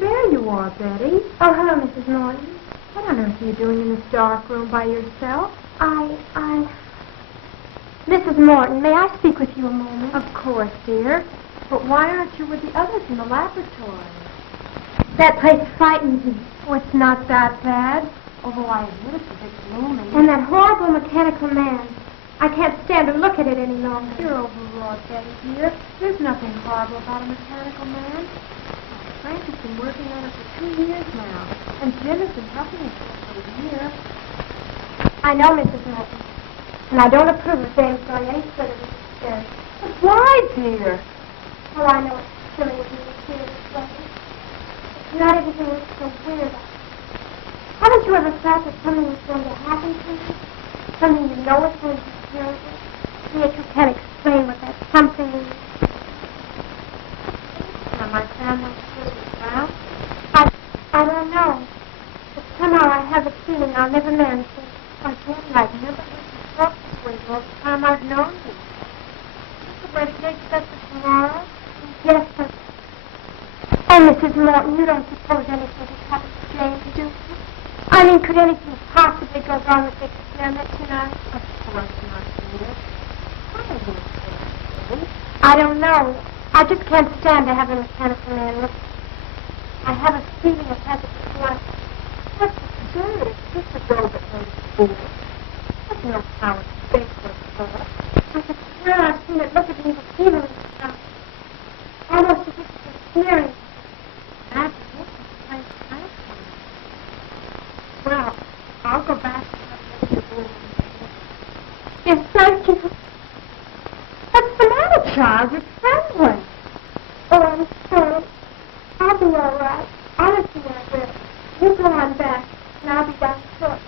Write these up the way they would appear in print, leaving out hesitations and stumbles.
there you are, Betty. Oh, hello, Mrs. Morton. What on earth are you doing in this dark room by yourself? Mrs. Morton, may I speak with you a moment? Of course, dear. But why aren't you with the others in the laboratory? That place frightens me. Oh, it's not that bad. Although I admit it's a bit gloomy. And that horrible mechanical man. I can't stand to look at it any longer. You're overwrought, Betty, dear. There's nothing horrible about a mechanical man. Frank has been working on it for 2 years now. And Jim has been helping us for a year. I know, Mrs. Morton. And I don't approve of James going any further with this experiment. But why, dear? Oh, I know it's silly of me to feel this way. But not everything looks so weird. Haven't you ever thought that something is going to happen to you? Something you know is going to be terrible? And yet you can't explain what that something is. Now, my family is around. I don't know. But somehow I have a feeling I'll never marry him. Why, Betty, I've never heard you talk this way all the time I've known you. Is this the wedding day set for tomorrow? Yes, sir. Oh, Mrs. Morton, you don't suppose anything has happened to James, do you? I mean, could anything possibly go wrong with the experiment tonight? Of course not, dear. What are you saying? I don't know. I just can't stand to have a mechanical man look. I have a feeling it has a before. That's absurd. It's just a dough that knows food. Doesn't know how it's baked or cooked. I could swear I've seen it look at me repeatedly. Almost as if it was sneering. That's it. It's nice. Well, I'll go back to the room. Yes, thank you. What's the matter, child? You're trembling. Oh, I'm sorry. I'll be all right. Honestly, I will. You go on back, and I'll be back shortly.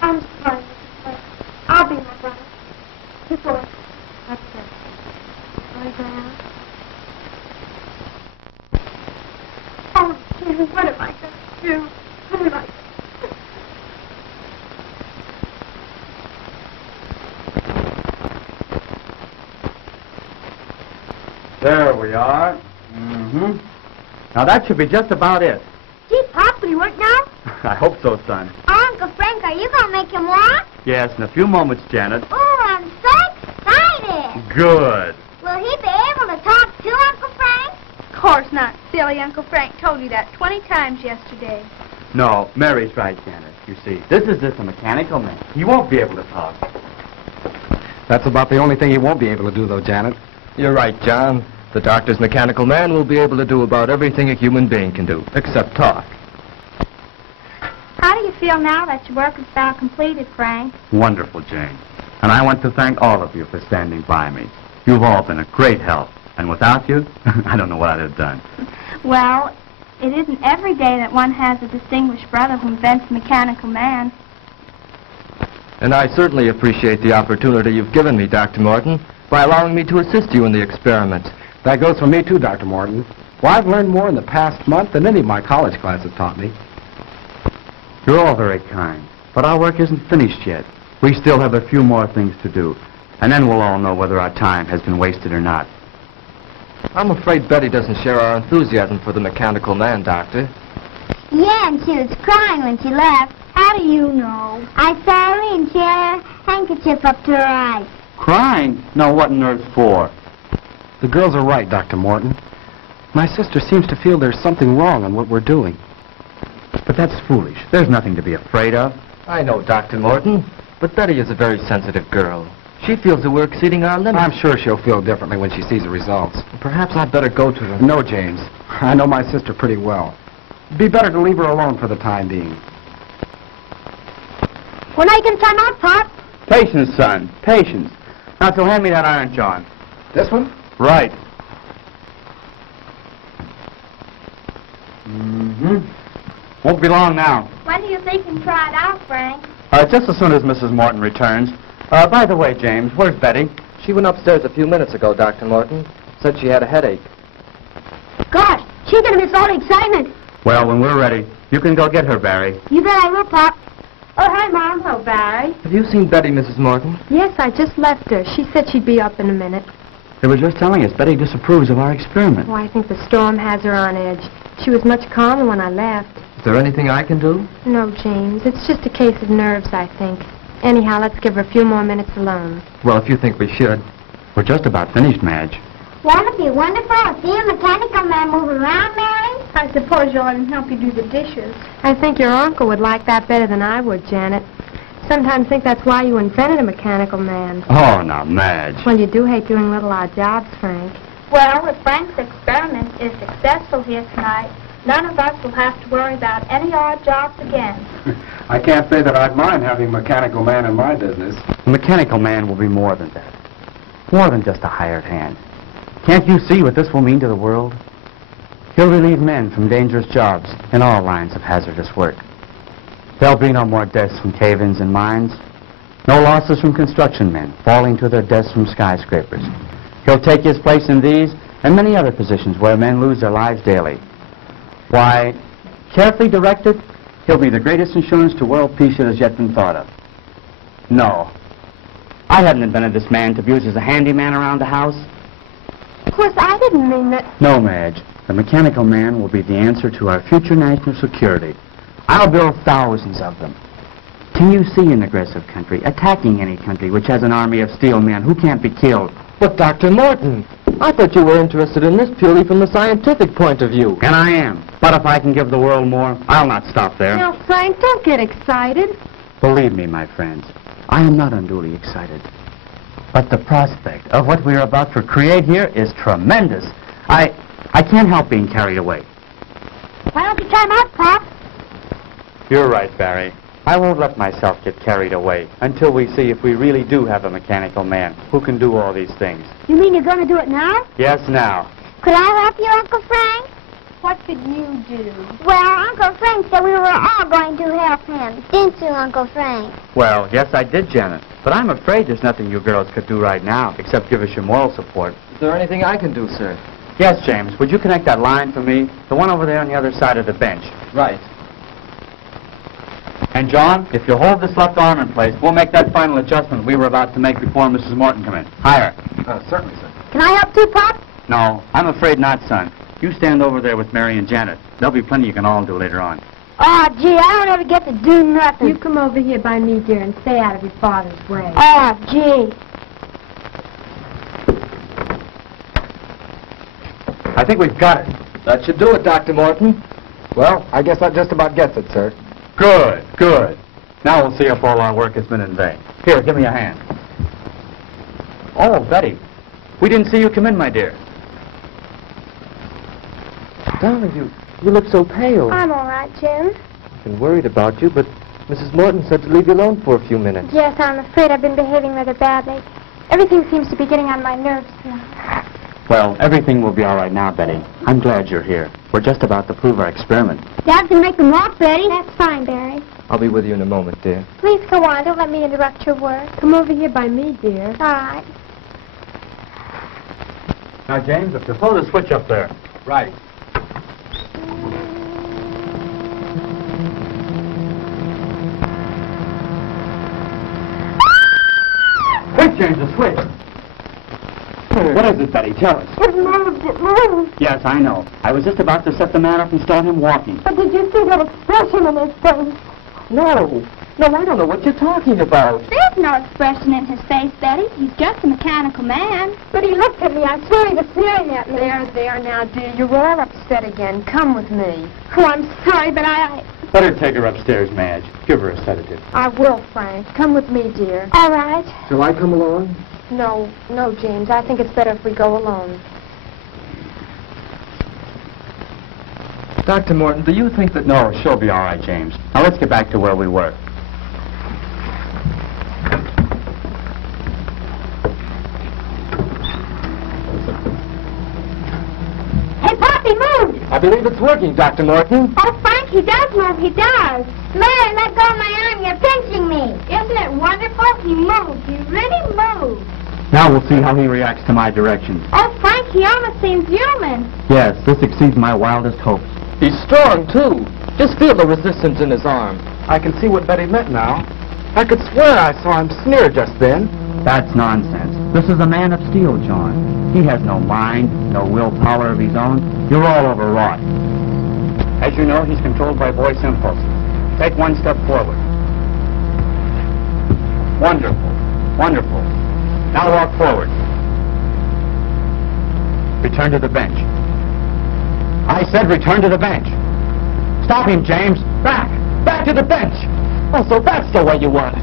I'm sorry, Mrs. West. I'll be my brother. You go on. That's it. Going down. Oh, Jimmy, what am I going to do? What am I going to do? There we are. Now that should be just about it. Gee, Pop, will you work now? I hope so, son. Oh, Uncle Frank, are you going to make him walk? Yes, in a few moments, Janet. Oh, I'm so excited. Good. Will he be able to talk to Uncle Frank? Of course not, silly. Uncle Frank told you that 20 times yesterday. No, Mary's right, Janet. You see, this is just a mechanical man. He won't be able to talk. That's about the only thing he won't be able to do, though, Janet. You're right, John. The doctor's mechanical man will be able to do about everything a human being can do, except talk. How do you feel now that your work is about completed, Frank? Wonderful, Jane. And I want to thank all of you for standing by me. You've all been a great help. And without you, I don't know what I'd have done. Well, it isn't every day that one has a distinguished brother who invents a mechanical man. And I certainly appreciate the opportunity you've given me, Dr. Morton, by allowing me to assist you in the experiment. That goes for me, too, Dr. Morton. Well, I've learned more in the past month than any of my college classes taught me. You're all very kind, but our work isn't finished yet. We still have a few more things to do, and then we'll all know whether our time has been wasted or not. I'm afraid Betty doesn't share our enthusiasm for the mechanical man, Doctor. Yeah, and she was crying when she left. How do you know? I saw her and she had her handkerchief up to her eyes. Crying? No, what on earth for? The girls are right, Dr. Morton. My sister seems to feel there's something wrong in what we're doing. But that's foolish. There's nothing to be afraid of. I know, Dr. Morton, but Betty is a very sensitive girl. She feels that we're exceeding our limits. I'm sure she'll feel differently when she sees the results. Perhaps I'd better go to her. No, James. I know my sister pretty well. It'd be better to leave her alone for the time being. When are you going to time out, Pop? Patience, son. Patience. Now, so hand me that iron, John. This one? Right. Won't be long now. When do you think you can try it out, Frank? Just as soon as Mrs. Morton returns. By the way, James, where's Betty? She went upstairs a few minutes ago, Dr. Morton. Said she had a headache. Gosh, she's going to miss all the excitement. Well, when we're ready, you can go get her, Barry. You bet I will, Pop. Oh, hi, Mom. Hello, Barry. Have you seen Betty, Mrs. Morton? Yes, I just left her. She said she'd be up in a minute. They were just telling us Betty disapproves of our experiment. Oh, I think the storm has her on edge. She was much calmer when I left. Is there anything I can do? No, James. It's just a case of nerves, I think. Anyhow, let's give her a few more minutes alone. Well, if you think we should. We're just about finished, Madge. Won't it be wonderful to see a mechanical man move around, Mary? I suppose you'll let him help you do the dishes. I think your uncle would like that better than I would, Janet. Sometimes think that's why you invented a mechanical man. Oh, now, Madge. Well, you do hate doing little odd jobs, Frank. Well, if Frank's experiment is successful here tonight, none of us will have to worry about any odd jobs again. I can't say that I'd mind having a mechanical man in my business. A mechanical man will be more than that. More than just a hired hand. Can't you see what this will mean to the world? He'll relieve men from dangerous jobs in all lines of hazardous work. There'll be no more deaths from cave-ins and mines. No losses from construction men falling to their deaths from skyscrapers. He'll take his place in these and many other positions where men lose their lives daily. Why, carefully directed, he'll be the greatest insurance to world peace that has yet been thought of. No. I haven't invented this man to be used as a handyman around the house. Of course, I didn't mean that. No, Madge. The mechanical man will be the answer to our future national security. I'll build thousands of them. Can you see an aggressive country attacking any country which has an army of steel men who can't be killed? But, Dr. Morton, I thought you were interested in this purely from the scientific point of view. And I am. But if I can give the world more, I'll not stop there. Now, Frank, don't get excited. Believe me, my friends, I am not unduly excited. But the prospect of what we are about to create here is tremendous. I can't help being carried away. Why don't you try them out, Pop? You're right, Barry. I won't let myself get carried away until we see if we really do have a mechanical man who can do all these things. You mean you're going to do it now? Yes, now. Could I help you, Uncle Frank? What could you do? Well, Uncle Frank said we were all going to help him. Didn't you, Uncle Frank? Well, yes, I did, Janet. But I'm afraid there's nothing you girls could do right now except give us your moral support. Is there anything I can do, sir? Yes, James. Would you connect that line for me? The one over there on the other side of the bench. Right. And, John, if you hold this left arm in place, we'll make that final adjustment we were about to make before Mrs. Morton come in. Higher. Certainly, sir. Can I help too, Pop? No, I'm afraid not, son. You stand over there with Mary and Janet. There'll be plenty you can all do later on. Oh, gee, I don't ever get to do nothing. You come over here by me, dear, and stay out of your father's way. Oh, gee. I think we've got it. That should do it, Dr. Morton. Well, I guess that just about gets it, sir. Good, good. Now we'll see if all our work has been in vain. Here, give me a hand. Oh, Betty, we didn't see you come in, my dear. Darling, you look so pale. I'm all right, Jim. I've been worried about you, but Mrs. Morton said to leave you alone for a few minutes. Yes, I'm afraid I've been behaving rather badly. Everything seems to be getting on my nerves now. Well, everything will be all right now, Betty. I'm glad you're here. We're just about to prove our experiment. Dad can make them walk, Betty. That's fine, Barry. I'll be with you in a moment, dear. Please go on. Don't let me interrupt your work. Come over here by me, dear. All right. Now, James, if you pull the switch up there. Right. Quick, James, the switch. What is it, Betty? Tell us. It moved. It moved. Yes, I know. I was just about to set the man up and start him walking. But did you see that expression in his face? No. No, I don't know what you're talking about. There's no expression in his face, Betty. He's just a mechanical man. But he looked at me. I swear he was staring at me. There now, dear. You're all upset again. Come with me. Oh, I'm sorry, but I... Better take her upstairs, Madge. Give her a sedative. I will, Frank. Come with me, dear. All right. Shall I come along? No, James. I think it's better if we go alone. Dr. Morton, do you think that... No, she'll be all right, James. Now, let's get back to where we were. Hey, Pop, he moved. I believe it's working, Dr. Morton. Oh, Frank, he does move. He does. Mary, let go of my arm. You're pinching me. Isn't it wonderful? He moved. He really moved. Now we'll see how he reacts to my directions. Oh, Frank, he almost seems human. Yes, this exceeds my wildest hopes. He's strong, too. Just feel the resistance in his arm. I can see what Betty meant now. I could swear I saw him sneer just then. That's nonsense. This is a man of steel, John. He has no mind, no willpower of his own. You're all overwrought. As you know, he's controlled by voice impulses. Take one step forward. Wonderful. Wonderful. Now walk forward. Return to the bench. I said return to the bench. Stop him, James. Back. Back to the bench. Oh, so that's the way you want it.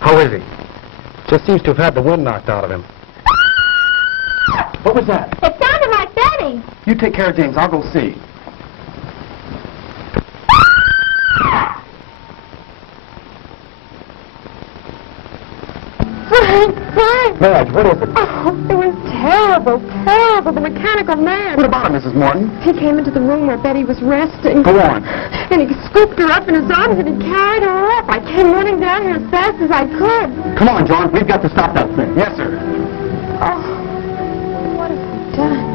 How is he? Just seems to have had the wind knocked out of him. What was that? It sounded like Betty. You take care of James. I'll go see. Frank! Madge, what is it? Oh, it was terrible, terrible. The mechanical man. What about him, Mrs. Morton? He came into the room where Betty was resting. Go on. And he scooped her up in his arms and he carried her up. I came running down here as fast as I could. Come on, John. We've got to stop that thing. Yes, sir. Oh, what have we done?